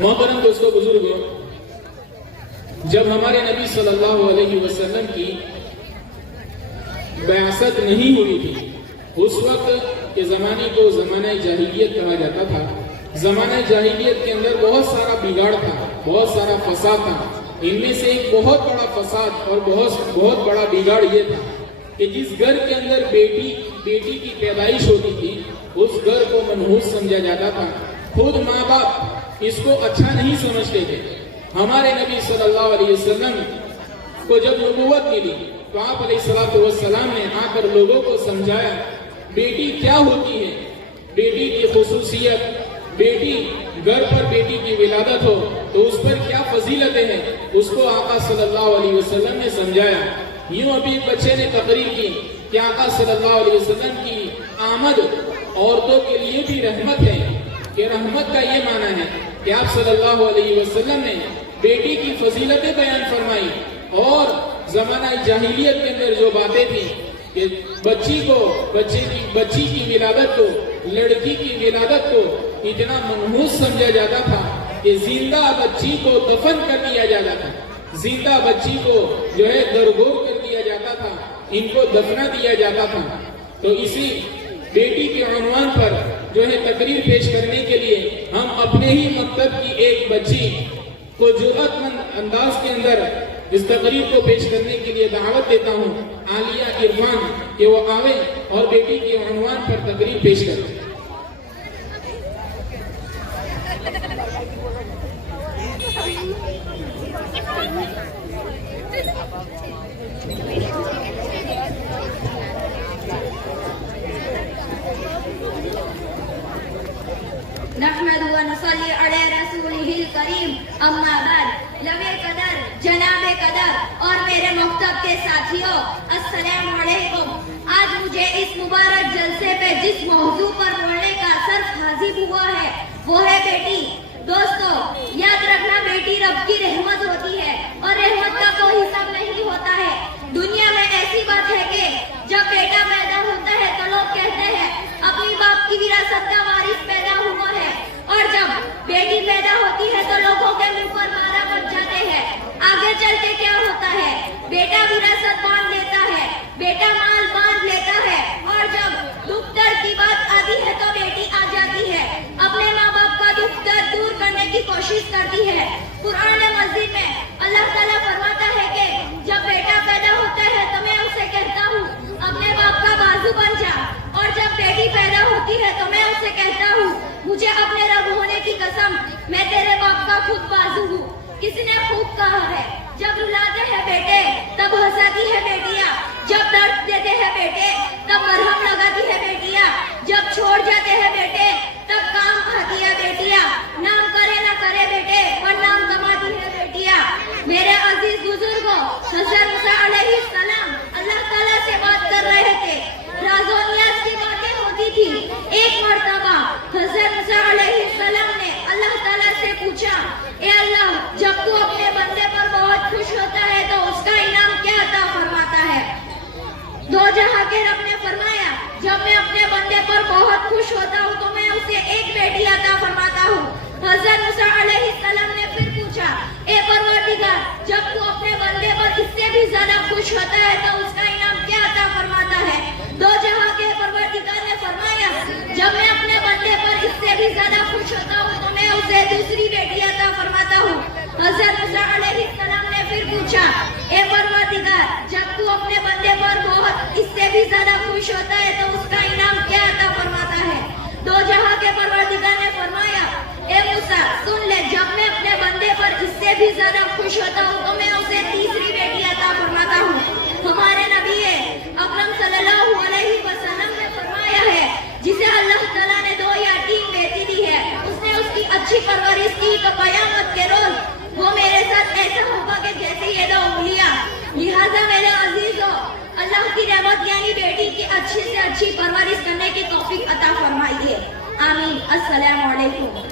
محترم دوستو بزرگوں، جب ہمارے نبی صلی اللہ علیہ وسلم کی بعثت نہیں ہوئی تھی، اس وقت کے زمانے کو زمانہ جاہلیت کہا جاتا تھا۔ زمانہ جاہلیت کے اندر بہت سارا بگاڑ تھا، بہت سارا فساد تھا۔ ان میں سے ایک بہت بڑا فساد اور بہت بڑا بگاڑ یہ تھا کہ جس گھر کے اندر بیٹی کی پیدائش ہوتی تھی، اس گھر کو منحوس سمجھا جاتا تھا۔ خود ماں باپ اس کو اچھا نہیں سمجھتے تھے۔ ہمارے نبی صلی اللہ علیہ وسلم کو جب نبوت ملی تو آپ علیہ السلام نے آ کر لوگوں کو سمجھایا بیٹی کیا ہوتی ہے، بیٹی کی خصوصیت، بیٹی گھر پر بیٹی کی ولادت ہو تو اس پر کیا فضیلتیں ہیں، اس کو آقا صلی اللہ علیہ وسلم نے سمجھایا۔ یوں ابھی بچے نے تقریر کی کہ آقا صلی اللہ علیہ وسلم کی آمد عورتوں کے لیے بھی رحمت ہے، کہ رحمت کا یہ معنی ہے کہ آپ صلی اللہ علیہ وسلم نے بیٹی کی فضیلتیں بیان فرمائی، اور زمانہ جاہلیت کے اندر جو باتیں تھیں کہ بچی کی ولادت کو، لڑکی کی ولادت کو اتنا منحوس سمجھا جاتا تھا کہ زندہ بچی کو دفن کر دیا جاتا تھا، زندہ بچی کو جو ہے درگور کر دیا جاتا تھا، ان کو دفنا دیا جاتا تھا۔ تو اسی بیٹی کے عنوان پر جو ہے تقریر پیش کرنے کے لیے ہم اپنے ہی مکتب کی ایک بچی کو جرأت مند انداز کے اندر اس تقریر کو پیش کرنے کے لیے دعوت دیتا ہوں، عالیہ عرفان، کہ وہ آوے اور بیٹی کے عنوان پر تقریر پیش کریں۔ نحمد و نصلی علی رسولہ الکریم، اما بعد، لوے قدر، جناب قدر اور میرے مکتب کے ساتھیوں، السلام علیکم۔ آج مجھے اس مبارک جلسے پہ جس موضوع پر بولنے کا صرف حاضر ہوا ہے وہ ہے بیٹی۔ دوستو، یاد رکھنا بیٹی رب کی رحمت ہوتی ہے اور رحمت کا کوئی حساب نہیں ہوتا ہے۔ دنیا میں ایسی بات ہے کہ جب بیٹا پیدا ہوتا ہے تو لوگ کہتے ہیں اپنی باپ کی وراثت کا وارث پیدا ہوا ہے، اور جب بیٹی پیدا ہوتی ہے تو لوگوں کے منہ پر مارا بچ جاتے ہیں۔ آگے چل کے کیا ہوتا ہے؟ بیٹا وراثت باندھ لیتا ہے، بیٹا مال باندھ لیتا ہے، اور جب دکھ درد کی بات آتی ہے تو بیٹی آ جاتی ہے، اپنے ماں باپ کا دکھ درد دور کرنے کی کوشش کرتی ہے۔ قرآن مجید میں اللہ تعالیٰ فرماتا ہے کہ جب بیٹا پیدا ہوتا ہے تو میں اسے کہتا ہوں اپنے باپ کا بازو بن جا، اور جب بیٹی پیدا ہوتی ہے تو میں اسے کہتا ہوں مجھے اپنے رب ہونے کی قسم، میں تیرے باپ کا خود بازو ہوں۔ کسی نے خوب کہا ہے جب رلاتے ہیں بیٹے تب ہنساتی ہے بیٹیاں، جب درد دیتے ہیں بیٹے تب مرہم لگاتی ہے بیٹیاں، جب چھوڑ جاتے ہیں بیٹے تب کام آتی ہے بیٹیاں، نام کرے نہ کرے بیٹے پر نام کماتی ہے بیٹیاں۔ میرے عزیز بزرگوں، حضرت موسیٰ علیہ السلام اللہ تعالیٰ سے بات کر رہے تھے، راز و نیاز کی باتیں ہوتی تھی۔ ایک مرتبہ حضرت موسیٰ علیہ السلام نے اللہ تعالیٰ سے پوچھا، اے اللہ، جب تو اپنے بندے پر بہت خوش ہوتا ہے تو اس کا انعام کیا عطا فرماتا ہے؟ دو جہاں کے رب نے فرمایا، جب میں اپنے بندے پر بہت خوش ہوتا ہوں تو میں اسے ایک بیٹی عطا فرماتا ہوں۔ حضرت موسیٰ علیہ السلام نے پھر پوچھا، اے پروردگار، جب تو اپنے بندے پر اس سے بھی زیادہ خوش ہوتا ہے تو اس کا انعام کیا عطا فرماتا ہے؟ دو جہاں کے پروردگار نے فرمایا، جب میں اپنے بندے پر اس سے بھی زیادہ خوش ہوتا ہوں تو میں اسے دوسری بیٹی عطا فرماتا ہوں۔ حضرت موسیٰ علیہ السلام نے پھر پوچھا، اے پروردگار، جب تو اپنے بندے پر بہت اس سے بھی زیادہ خوش ہوتا ہے تو اس کا انعام کیا عطا فرماتا ہے؟ دو جہاں کے پروردگار نے فرمایا، اے موسیٰ، سن لے، جب میں اپنے بندے پر اس سے بھی زیادہ خوش ہوتا ہوں تو میں اسے تیسری بیٹی عطا فرماتا ہوں۔ ہمارے نبی اکرم صلی اللہ علیہ وسلم نے فرمایا ہے، جسے اللہ تعالیٰ نے 2 یا 3 بیٹی دی ہے، اس نے اس کی اچھی پرورش کی تو قیامت کے روز وہ میرے ساتھ ایسا ہوگا کہ جیسے یہ 2 انگلیاں۔ لہٰذا میرے عزیزوں، اللہ کی رحمت یعنی بیٹی کی اچھی سے اچھی پرورش کرنے کی توفیق عطا فرمائیے، آمین۔ السلام علیکم۔